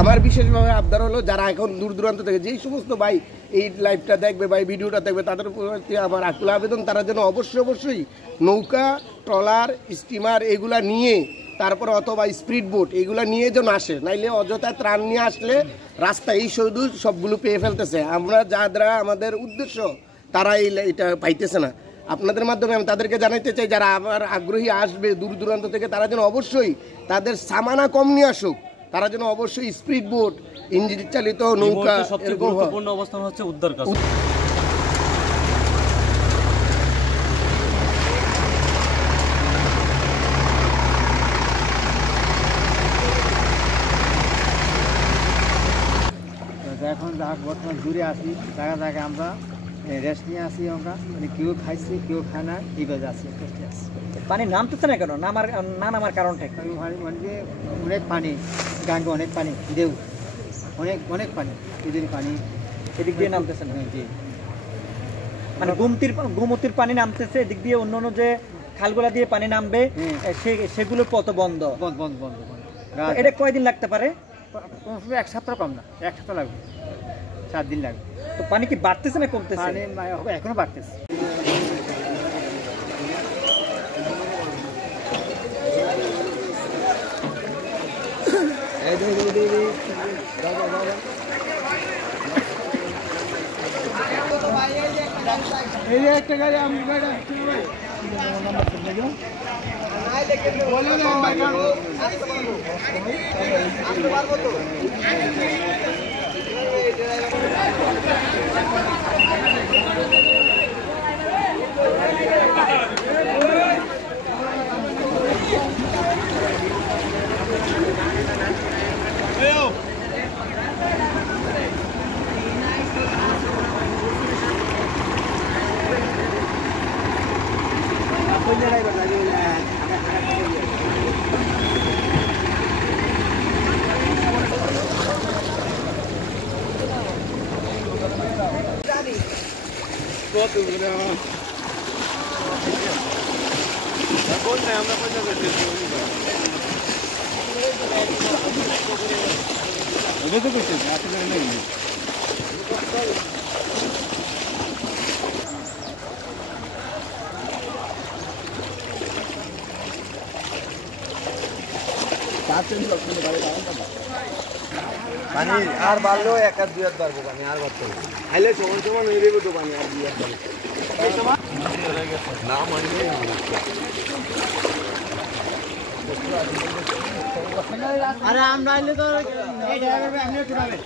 আমার বিশেষভাবে আবদার হলো যারা এখন দূর দূরান্ত থেকে যেই সমস্ত ভাই এই লাইভটা দেখবে বা ভিডিওটা দেখবে তাদের প্রতি আমার আকুল আবেদন, তারা যেন অবশ্যই নৌকা, ট্রলার, স্টিমার এগুলা নিয়ে তারপরে অথবা স্পিড বোট এগুলা নিয়ে যেন আসে, নাইলে অযথা ত্রাণ নিয়ে আসলে রাস্তা এই শুধু সবগুলো পেয়ে ফেলতেছে। আমরা যারা আমাদের উদ্দেশ্য তারা এটা পাইতেছে না। আপনাদের মাধ্যমে আমি তাদেরকে জানাইতে চাই যারা আমার আগ্রহী আসবে দূর দূরান্ত থেকে তারা যেন অবশ্যই তাদের সামানা কম নিয়ে আসুক, তারা যেন অবশ্যই স্পিড বোট, ইঞ্জিন চালিত নৌকা। সবচেয়ে গুরুত্বপূর্ণ অবস্থান হচ্ছে উদ্ধার কাজ। এখন বর্তমান দূরে আসি, জায়গায় আমরা রেস্ট নিয়ে আসি, আমরা মানে কেউ খাইছি কেউ খায় না, এইভাবে আসি। পানি নামতেছে না কেন? না নামার কারণটা মানে যে অনেক পানি, গাঙ্গে অনেক পানি, ঢেউ অনেক পানি, এদের পানি এদিক দিয়ে নামতেছে না। জি, মানে গোমতীর পানি নামতেছে, এদিক দিয়ে অন্য যে খালগুলা দিয়ে পানি নামবে সেগুলোর পথ বন্ধ। এটা কয়দিন লাগতে পারে? এক সপ্তাহ কম না, এক সপ্তাহ লাগবে, 7 দিন লাগবে। তো পানি কি বাড়তেছে না কমতেছে? পানি এখনো বাড়তেছে। এই একটা গাড়ি আমি পানি আর বাড়লেও 1-2 হাত বাড়বো, পানি আর বাড়তে হবে, আইলে সমান হয়ে যাবে তো পানি আর 2 হাত বাড়বে না মানলে। আরে আমরা আইলে তো এই ড্রাইভার ভাই আপনি উঠাবে।